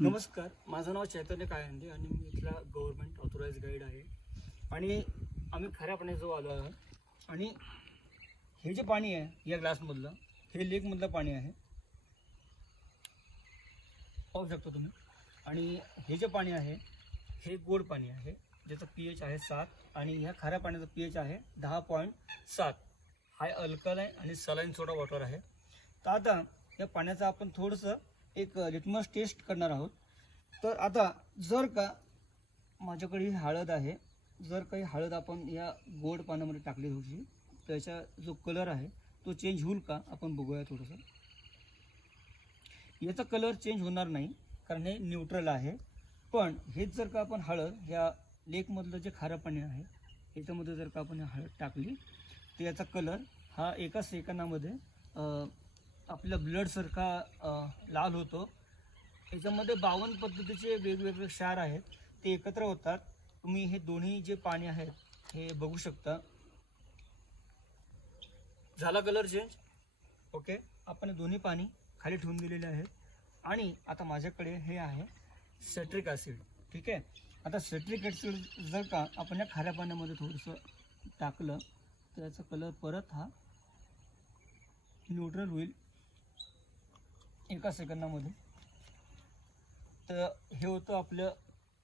नमस्कार, माझं नाव चैतन्य कायंदे आणि मी इथला गव्हर्नमेंट ऑथोराइज गाईड आहे. आणि आम्ही खऱ्या पाण्याजवळ आलो आहे. आणि हे जे पाणी आहे या ग्लासमधलं, हे लेकमधलं पाणी आहे, पाहू शकता तुम्ही. आणि हे जे पाणी आहे हे गोड पाणी आहे, ज्याचं pH आहे 7 आणि ह्या खाऱ्या पाण्याचं pH आहे 10.7. हा अल्कलाइन आणि सलाइन सोडा वॉटर आहे. तर आता या पाण्याचं आपण थोडंसं एक लिटमस टेस्ट करणार आहोत. तर आता जर का माझ्याकडे ही हळद आहे, जर काही हळद आपण या गोड पाण्यामध्ये टाकली होती, त्याचा जो कलर आहे तो चेंज होईल का आपण बघूया थोडंसं. याचा कलर चेंज होणार नाही कारण हे न्यूट्रल आहे. पण हेच जर का आपण हळद या लेकमधलं जे खारं पाणी आहे याच्यामध्ये जर का आपण हळद टाकली तर याचा कलर हा एका सेकंदामध्ये आपल्या ब्लडसारखा लाल होतो. याच्यामध्ये 52 पद्धतीचे वेगवेगळे क्षार आहेत, ते एकत्र होतात. तुम्ही हे दोन्ही जे पाणी आहेत हे बघू शकता. झाला कलर चेंज. ओके, आपण दोन्ही पाणी खाली ठेवून दिलेले आहेत. आणि आता माझ्याकडे हे आहे सिट्रिक ॲसिड. ठीक आहे, आता सिट्रिक ॲसिड जर का आपण या खाऱ्या पाण्यामध्ये थोडंसं टाकलं तर याचा कलर परत हा न्यूट्रल होईल एका सेकंदामध्ये. तर हे होतं आपलं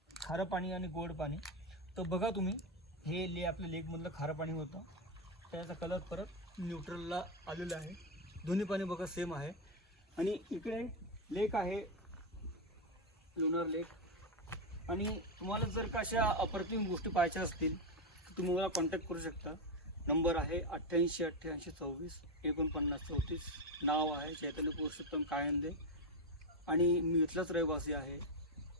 खारं पाणी आणि गोड पाणी. तर बघा तुम्ही, हे आपल्या लेकमधलं खारं पाणी होतं, त्याचा कलर परत न्यूट्रलला आलेला आहे. दोन्ही पाणी बघा सेम आहे. आणि इकडे लेक आहे, लोणार लेक. आणि तुम्हाला जर का अशा अप्रतिम गोष्टी पाहायच्या असतील तर तुम्ही मला कॉन्टॅक्ट करू शकता. नंबर आहे 88-88-24-49-34. नाव आहे चैतन्य पुरुषोत्तम कायंदे आणि मी इथलाच रहिवासी आहे.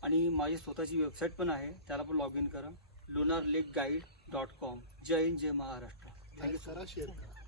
आणि माझी स्वतःची वेबसाईट पण आहे, त्याला पण लॉग इन करा, lunarlakeguide.com. जय हिंद, जय महाराष्ट्र. थँक्यू. शेअर करा.